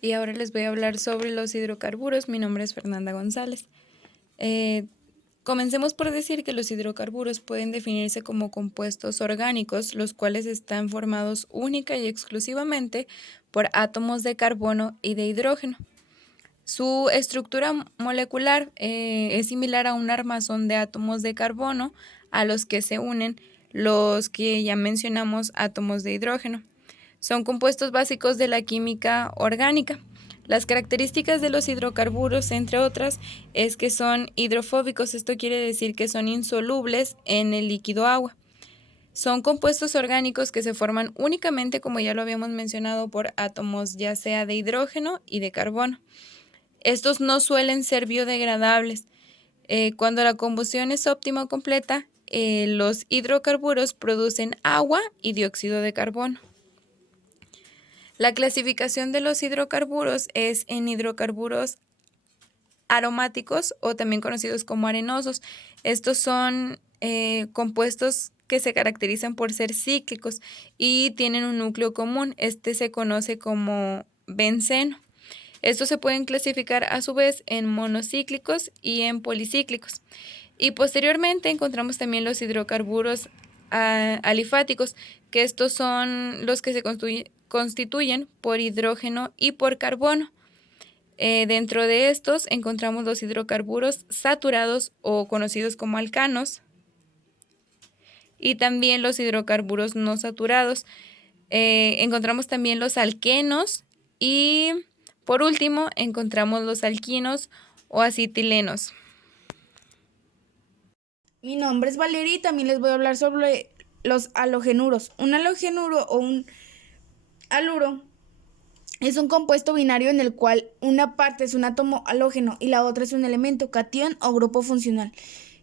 Y ahora les voy a hablar sobre los hidrocarburos. Mi nombre es Fernanda González. Comencemos por decir que los hidrocarburos pueden definirse como compuestos orgánicos, los cuales están formados única y exclusivamente por átomos de carbono y de hidrógeno. Su estructura molecular es similar a un armazón de átomos de carbono a los que se unen los que ya mencionamos átomos de hidrógeno. Son compuestos básicos de la química orgánica. Las características de los hidrocarburos, entre otras, es que son hidrofóbicos. Esto quiere decir que son insolubles en el líquido agua. Son compuestos orgánicos que se forman únicamente, como ya lo habíamos mencionado, por átomos ya sea de hidrógeno y de carbono. Estos no suelen ser biodegradables. Cuando la combustión es óptima o completa, los hidrocarburos producen agua y dióxido de carbono. La clasificación de los hidrocarburos es en hidrocarburos aromáticos o también conocidos como arenosos. Estos son compuestos que se caracterizan por ser cíclicos y tienen un núcleo común. Este se conoce como benceno. Estos se pueden clasificar a su vez en monocíclicos y en policíclicos. Y posteriormente encontramos también los hidrocarburos alifáticos, que estos son los que se constituyen por hidrógeno y por carbono. Dentro de estos encontramos los hidrocarburos saturados o conocidos como alcanos y también los hidrocarburos no saturados. Encontramos también los alquenos y por último encontramos los alquinos o acetilenos. Mi nombre es Valeria y también les voy a hablar sobre los halogenuros. Un halogenuro o un haluro es un compuesto binario en el cual una parte es un átomo halógeno y la otra es un elemento, cation o grupo funcional,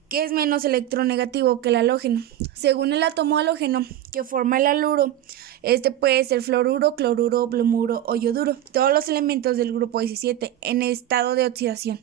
que es menos electronegativo que el halógeno. Según el átomo halógeno que forma el haluro, este puede ser fluoruro, cloruro, bromuro o yoduro, todos los elementos del grupo 17 en estado de oxidación.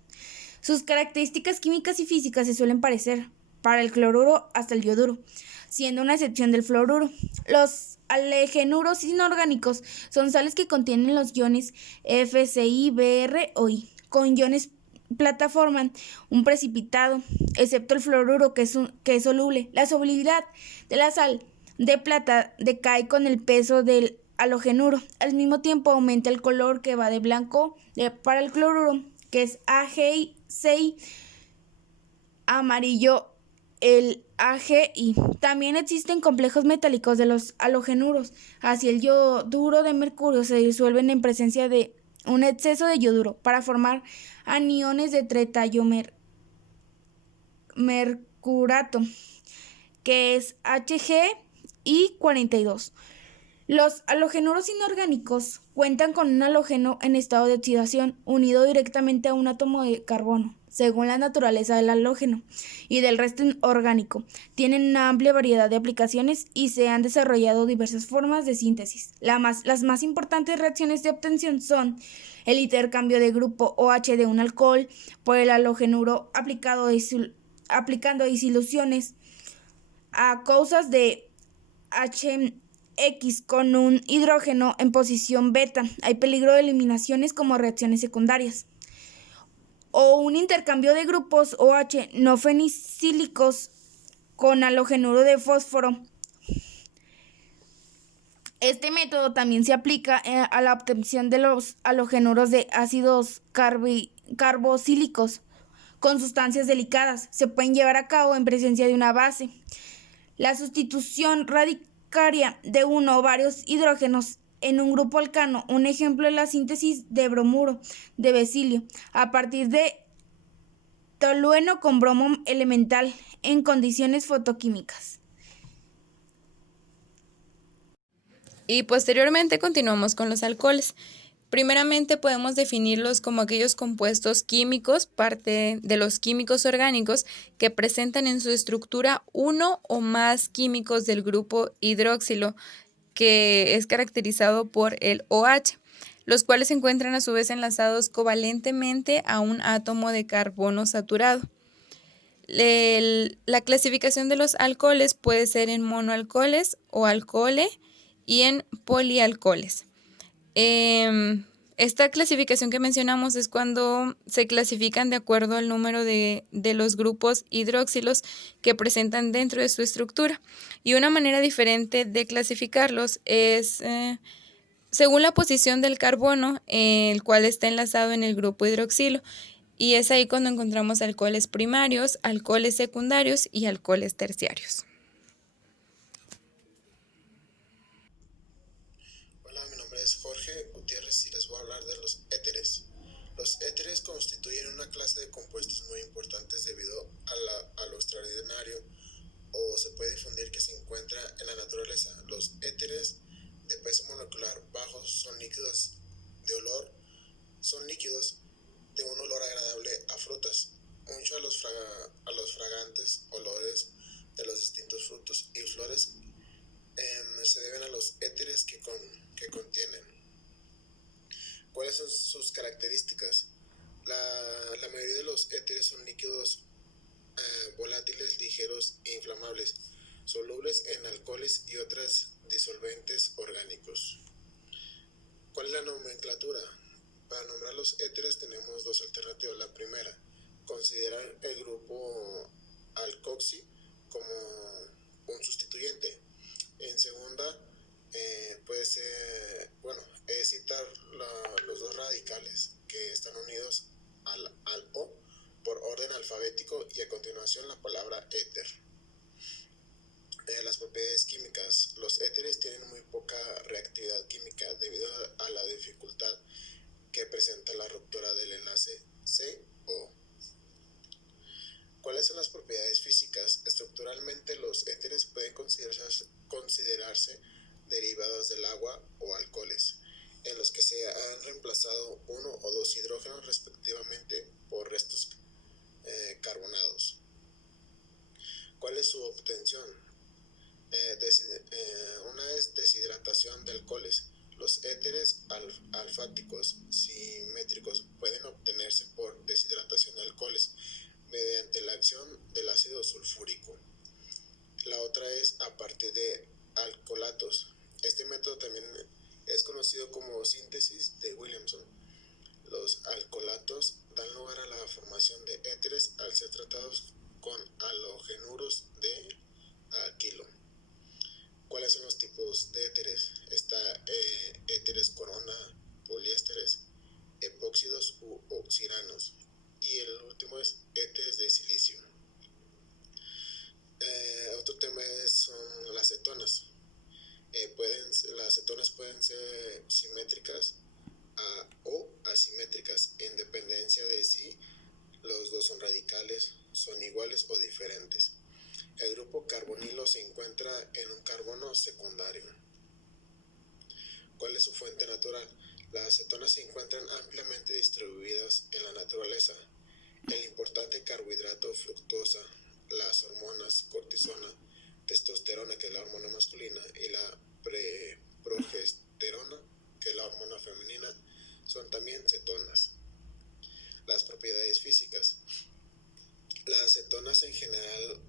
Sus características químicas y físicas se suelen parecer, para el cloruro hasta el yoduro, siendo una excepción del fluoruro. Los alegenuros inorgánicos son sales que contienen los iones FCI, Br o I. Con iones plata forman un precipitado, excepto el fluoruro que es soluble. La solubilidad de la sal de plata decae con el peso del halogenuro. Al mismo tiempo aumenta el color que va de blanco para el cloruro, que es AgCi, amarillo el AgI. También existen complejos metálicos de los halogenuros. Así el yoduro de mercurio se disuelven en presencia de un exceso de yoduro para formar aniones de mercurato, que es HgI42. Los halogenuros inorgánicos cuentan con un halógeno en estado de oxidación unido directamente a un átomo de carbono, según la naturaleza del halógeno y del resto orgánico. Tienen una amplia variedad de aplicaciones y se han desarrollado diversas formas de síntesis. Las más importantes reacciones de obtención son el intercambio de grupo OH de un alcohol por el halogenuro aplicando disoluciones acuosas de X con un hidrógeno en posición beta. Hay peligro de eliminaciones como reacciones secundarias. O un intercambio de grupos OH no fenicílicos con halogenuro de fósforo. Este método también se aplica a la obtención de los halogenuros de ácidos carboxílicos con sustancias delicadas. Se pueden llevar a cabo en presencia de una base. La sustitución radicaria de uno o varios hidrógenos en un grupo alcano, un ejemplo es la síntesis de bromuro de besilio a partir de tolueno con bromo elemental en condiciones fotoquímicas. Y posteriormente continuamos con los alcoholes. Primeramente podemos definirlos como aquellos compuestos químicos, parte de los químicos orgánicos, que presentan en su estructura uno o más químicos del grupo hidroxilo, que es caracterizado por el OH, los cuales se encuentran a su vez enlazados covalentemente a un átomo de carbono saturado. La clasificación de los alcoholes puede ser en monoalcoholes o alcohole y en polialcoholes. Esta clasificación que mencionamos es cuando se clasifican de acuerdo al número de los grupos hidroxilos que presentan dentro de su estructura. Y una manera diferente de clasificarlos es según la posición del carbono, el cual está enlazado en el grupo hidroxilo. Y es ahí cuando encontramos alcoholes primarios, alcoholes secundarios y alcoholes terciarios. Hola, mi nombre es Jorge Gutiérrez y les voy a hablar de los éteres. Los éteres constituyen una clase de compuestos muy importantes debido a lo extraordinario o se puede difundir que se encuentra en la naturaleza. Los éteres de peso molecular bajo son líquidos de un olor agradable a frutas, mucho a los fragantes olores de los distintos frutos y flores se deben a los éteres que contienen. ¿Cuáles son sus características? La mayoría de los éteres son líquidos volátiles, ligeros e inflamables, solubles en alcoholes y otros disolventes orgánicos. ¿Cuál es la nomenclatura? Para nombrar los éteres tenemos dos alternativas. La primera, considerar el grupo alcoxi como un sustituyente. En segunda, puede ser, citar los dos radicales que están unidos al O por orden alfabético y a continuación la palabra éter. Las propiedades químicas. Los éteres tienen muy poca reactividad química debido a la dificultad que presenta la ruptura del enlace CO. ¿Cuáles son las propiedades físicas? Estructuralmente los éteres pueden considerarse derivados del agua o alcoholes, en los que se han reemplazado uno o dos hidrógenos respectivamente por restos carbonados. ¿Cuál es su obtención? Una es deshidratación de alcoholes. Los éteres alfáticos simétricos pueden obtenerse por deshidratación de alcoholes mediante la acción del ácido sulfúrico. La otra es a partir de alcolatos. Este método también es conocido como síntesis de Williamson. Los alcolatos dan lugar a la formación de éteres al ser tratados con halogenuros de alquilo. ¿Cuáles son los tipos de éteres? Está éteres corona, poliésteres, epóxidos u oxiranos. Y el último es éteres de silicio. Otro tema son las cetonas. Las cetonas pueden ser simétricas o asimétricas en dependencia de si los dos son radicales, son iguales o diferentes. El grupo carbonilo se encuentra en un carbono secundario. ¿Cuál es su fuente natural? Las cetonas se encuentran ampliamente distribuidas en la naturaleza. El importante carbohidrato fructosa, las hormonas cortisona, testosterona, que es la hormona masculina, y la progesterona, que es la hormona femenina, son también cetonas. Las propiedades físicas. Las cetonas en general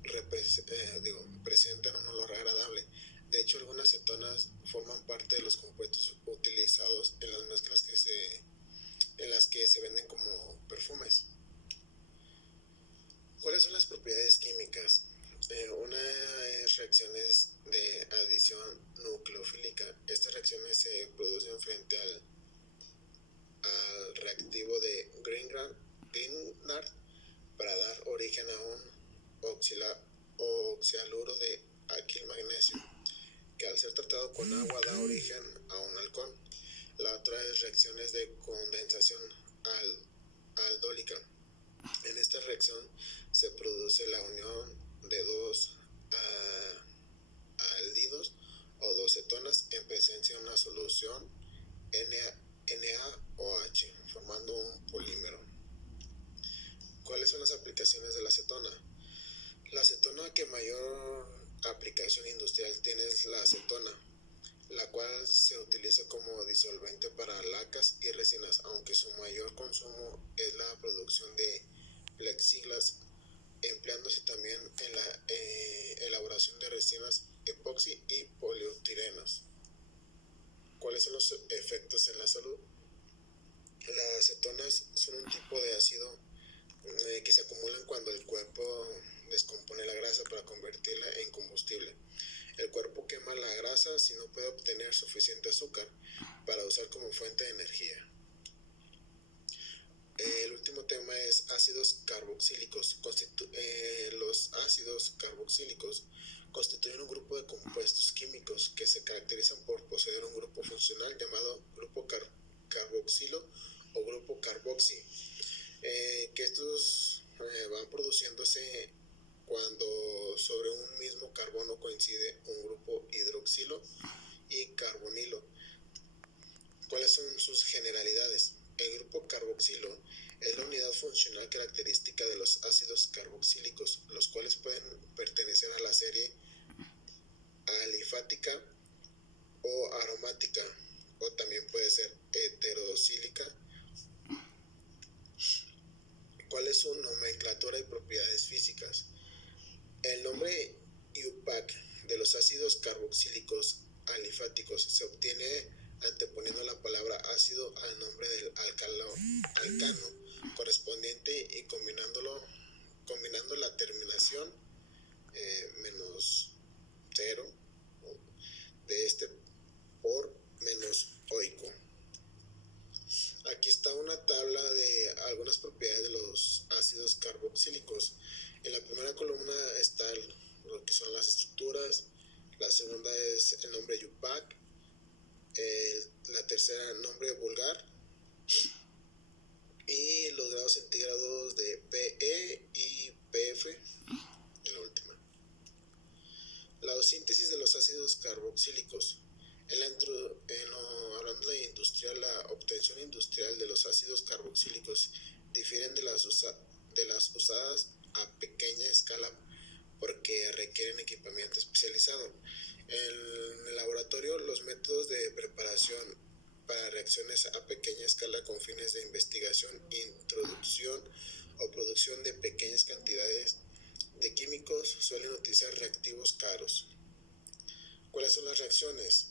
presentan un olor agradable. De hecho, algunas cetonas forman parte de los compuestos utilizados en las mezclas en las que se venden como perfumes. ¿Cuáles son las propiedades químicas? Una es reacciones de adición nucleofílica. Estas reacciones se producen frente al reactivo de Grignard para dar origen a un oxialuro de alquil magnesio, que al ser tratado con agua da origen a un alcohol. La otra es reacciones de condensación aldólica. En esta reacción se produce la unión de dos aldidos o dos cetonas en presencia de una solución NaOH, formando un polímero. ¿Cuáles son las aplicaciones de la acetona? La acetona que mayor aplicación industrial tiene es la acetona, la cual se utiliza como disolvente para lacas y resinas, aunque su mayor consumo es la producción de plexiglas, empleándose también en la elaboración de resinas epoxi y poliureteanas. ¿Cuáles son los efectos en la salud? Las cetonas son un tipo de ácido que se acumulan cuando el cuerpo descompone la grasa para convertirla en combustible. El cuerpo quema la grasa si no puede obtener suficiente azúcar para usar como fuente de energía. El último tema es ácidos carboxílicos. Los ácidos carboxílicos constituyen un grupo de compuestos químicos que se caracterizan por poseer un grupo funcional llamado grupo carboxilo o grupo carboxi, que estos van produciéndose cuando sobre un mismo carbono coincide un grupo hidroxilo y carbonilo. ¿Cuáles son sus generalidades? El grupo carboxilo es la unidad funcional característica de los ácidos carboxílicos, los cuales pueden pertenecer a la serie alifática o aromática, o también puede ser heterosílica. ¿Cuál es su nomenclatura y propiedades físicas? El nombre IUPAC de los ácidos carboxílicos alifáticos se obtiene anteponiendo la palabra ácido al nombre del alcano correspondiente y combinando la terminación -0 de este por -oico. Aquí está una tabla de algunas propiedades de los ácidos carboxílicos. En la primera columna está lo que son las estructuras, la segunda es el nombre IUPAC, la tercera nombre vulgar y los grados centígrados de PE y PF en la última. La síntesis de los ácidos carboxílicos. Hablando de industrial, la obtención industrial de los ácidos carboxílicos difieren de las usadas a pequeña escala porque requieren equipamiento especializado. En el laboratorio, los métodos de preparación para reacciones a pequeña escala con fines de investigación, introducción o producción de pequeñas cantidades de químicos suelen utilizar reactivos caros. ¿Cuáles son las reacciones?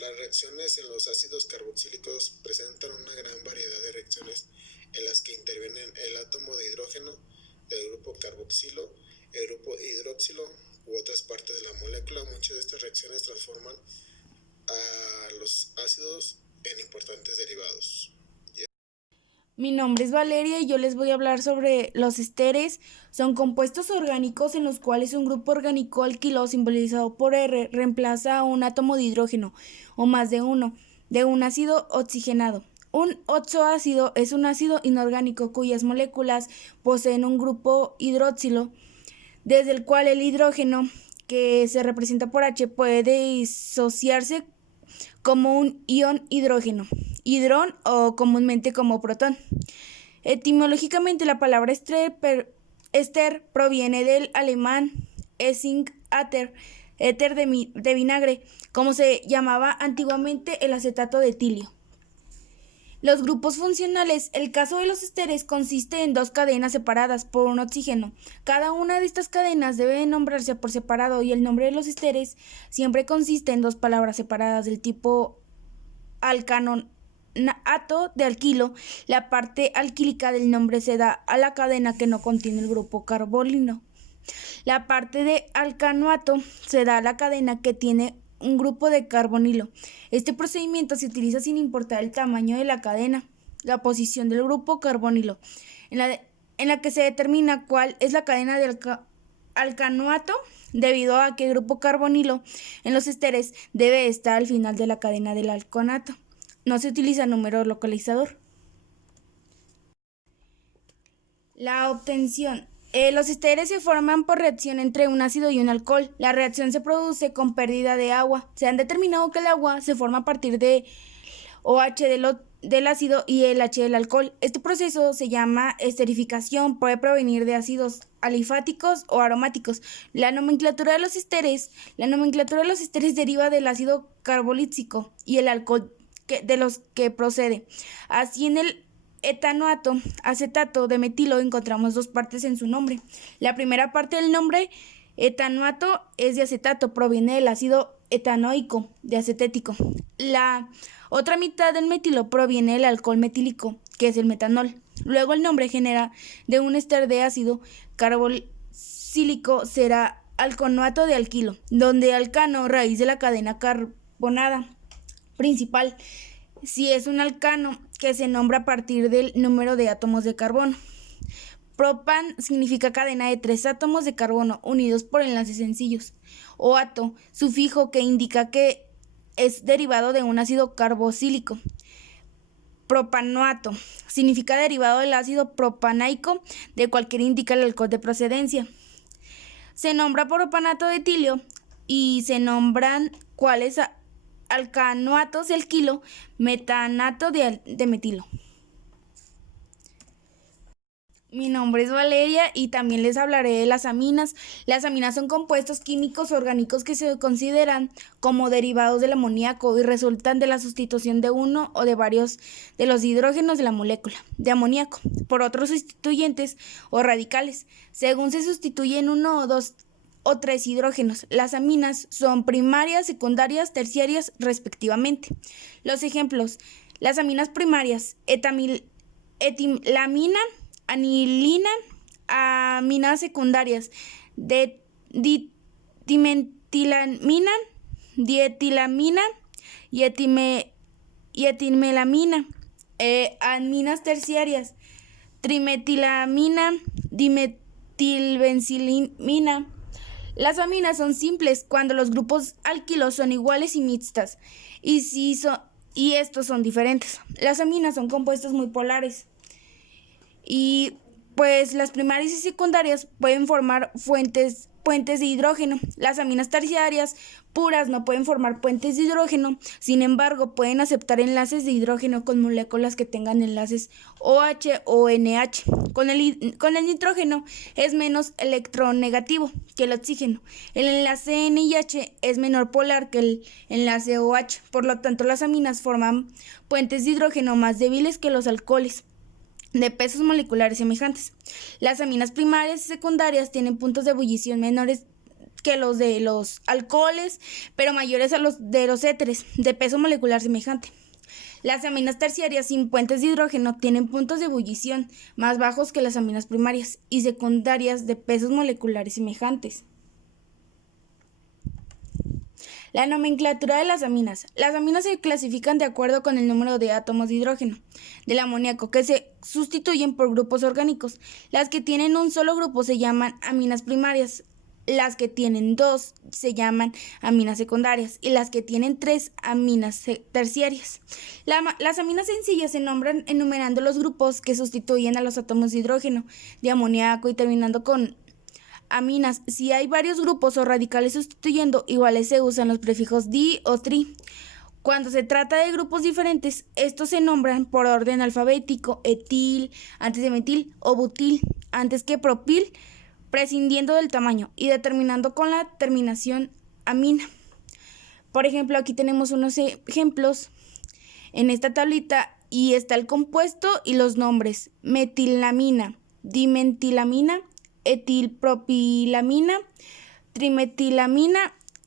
Las reacciones en los ácidos carboxílicos presentan una gran variedad de reacciones en las que intervienen el átomo de hidrógeno del grupo carboxilo, el grupo hidroxilo u otras partes de la molécula. Muchas de estas reacciones transforman a los ácidos en importantes derivados. Mi nombre es Valeria y yo les voy a hablar sobre los esteres. Son compuestos orgánicos en los cuales un grupo orgánico alquilo simbolizado por R reemplaza a un átomo de hidrógeno o más de uno de un ácido oxigenado. Un oxoácido es un ácido inorgánico cuyas moléculas poseen un grupo hidroxilo, desde el cual el hidrógeno, que se representa por H, puede disociarse como un ion hidrógeno, hidrón o comúnmente como protón. Etimológicamente la palabra ester proviene del alemán Essig Ater, éter de vinagre, como se llamaba antiguamente el acetato de etilio. Los grupos funcionales. El caso de los esteres consiste en dos cadenas separadas por un oxígeno. Cada una de estas cadenas debe nombrarse por separado y el nombre de los esteres siempre consiste en dos palabras separadas del tipo alcanoato de alquilo. La parte alquílica del nombre se da a la cadena que no contiene el grupo carbolino. La parte de alcanoato se da a la cadena que tiene un grupo de carbonilo. Este procedimiento se utiliza sin importar el tamaño de la cadena, la posición del grupo carbonilo, en la que se determina cuál es la cadena de alcanoato, debido a que el grupo carbonilo en los esteres debe estar al final de la cadena del alcanoato. No se utiliza número localizador. La obtención. Los esteres se forman por reacción entre un ácido y un alcohol. La reacción se produce con pérdida de agua. Se han determinado que el agua se forma a partir de OH del ácido y el H del alcohol. Este proceso se llama esterificación. Puede provenir de ácidos alifáticos o aromáticos. La nomenclatura de los esteres deriva del ácido carbolíxico y el alcohol de los que procede. Así en el acetato de metilo encontramos dos partes en su nombre. La primera parte del nombre Etanoato es de acetato, proviene del ácido etanoico, de acetético. La otra mitad del metilo proviene del alcohol metílico, que es el metanol. Luego el nombre genera de un éster de ácido carboxílico será alconoato de alquilo, donde alcano raíz de la cadena carbonada principal, si es un alcano que se nombra a partir del número de átomos de carbono. Propan significa cadena de 3 átomos de carbono unidos por enlaces sencillos. Oato, sufijo que indica que es derivado de un ácido carboxílico. Propanoato significa derivado del ácido propanaico, de cualquier indica el alcohol de procedencia. Se nombra propanato de etilio y se nombran cuáles alcanoatos de alquilo, metanato de metilo. Mi nombre es Valeria y también les hablaré de las aminas. Las aminas son compuestos químicos orgánicos que se consideran como derivados del amoníaco y resultan de la sustitución de uno o de varios de los hidrógenos de la molécula de amoníaco por otros sustituyentes o radicales, según se sustituyen uno o dos o tres hidrógenos. Las aminas son primarias, secundarias, terciarias, respectivamente. Los ejemplos: las aminas primarias, etilamina, anilina, aminas secundarias, dimetilamina, dietilamina y etimelamina. Aminas terciarias, trimetilamina, dimetilbenzilamina. Las aminas son simples cuando los grupos alquilos son iguales y mixtas, y estos son diferentes. Las aminas son compuestos muy polares. Y pues las primarias y secundarias pueden formar puentes de hidrógeno. Las aminas terciarias puras no pueden formar puentes de hidrógeno, sin embargo pueden aceptar enlaces de hidrógeno con moléculas que tengan enlaces OH o NH. Con el nitrógeno es menos electronegativo que el oxígeno. El enlace NH es menor polar que el enlace OH, por lo tanto las aminas forman puentes de hidrógeno más débiles que los alcoholes de pesos moleculares semejantes. Las aminas primarias y secundarias tienen puntos de ebullición menores que los de los alcoholes, pero mayores a los de los éteres, de peso molecular semejante. Las aminas terciarias sin puentes de hidrógeno tienen puntos de ebullición más bajos que las aminas primarias y secundarias de pesos moleculares semejantes. La nomenclatura de las aminas. Las aminas se clasifican de acuerdo con el número de átomos de hidrógeno del amoníaco que se sustituyen por grupos orgánicos. Las que tienen un solo grupo se llaman aminas primarias, las que tienen dos se llaman aminas secundarias y las que tienen tres aminas terciarias. Las aminas sencillas se nombran enumerando los grupos que sustituyen a los átomos de hidrógeno de amoníaco y terminando con aminas. Si hay varios grupos o radicales sustituyendo iguales se usan los prefijos di o tri. Cuando se trata de grupos diferentes, estos se nombran por orden alfabético: etil antes de metil o butil antes que propil, prescindiendo del tamaño y determinando con la terminación amina. Por ejemplo, aquí tenemos unos ejemplos en esta tablita y está el compuesto y los nombres: metilamina, dimetilamina, etilpropilamina, trimetilamina,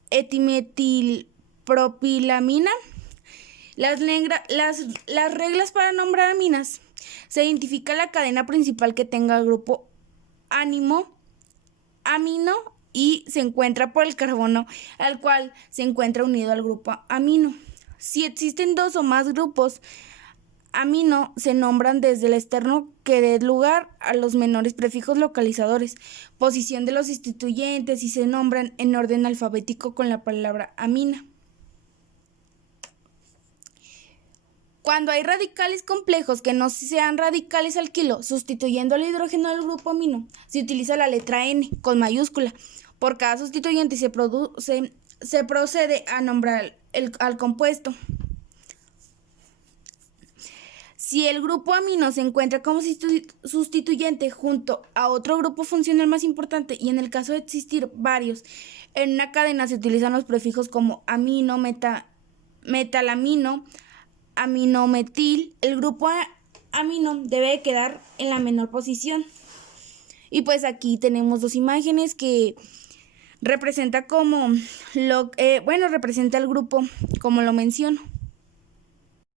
etimetilpropilamina. Las reglas para nombrar aminas: se identifica la cadena principal que tenga el grupo amino y se encuentra por el carbono al cual se encuentra unido al grupo amino. Si existen dos o más grupos amino, se nombran desde el externo que dé lugar a los menores prefijos localizadores, posición de los sustituyentes, y se nombran en orden alfabético con la palabra amina. Cuando hay radicales complejos que no sean radicales alquilo, sustituyendo al hidrógeno del grupo amino, se utiliza la letra N con mayúscula. Por cada sustituyente se procede a nombrar al compuesto. Si el grupo amino se encuentra como sustituyente junto a otro grupo funcional más importante, y en el caso de existir varios en una cadena, se utilizan los prefijos como amino, metalamino, aminometil. El grupo amino debe quedar en la menor posición. Y pues aquí tenemos dos imágenes que representa representa el grupo como lo menciono.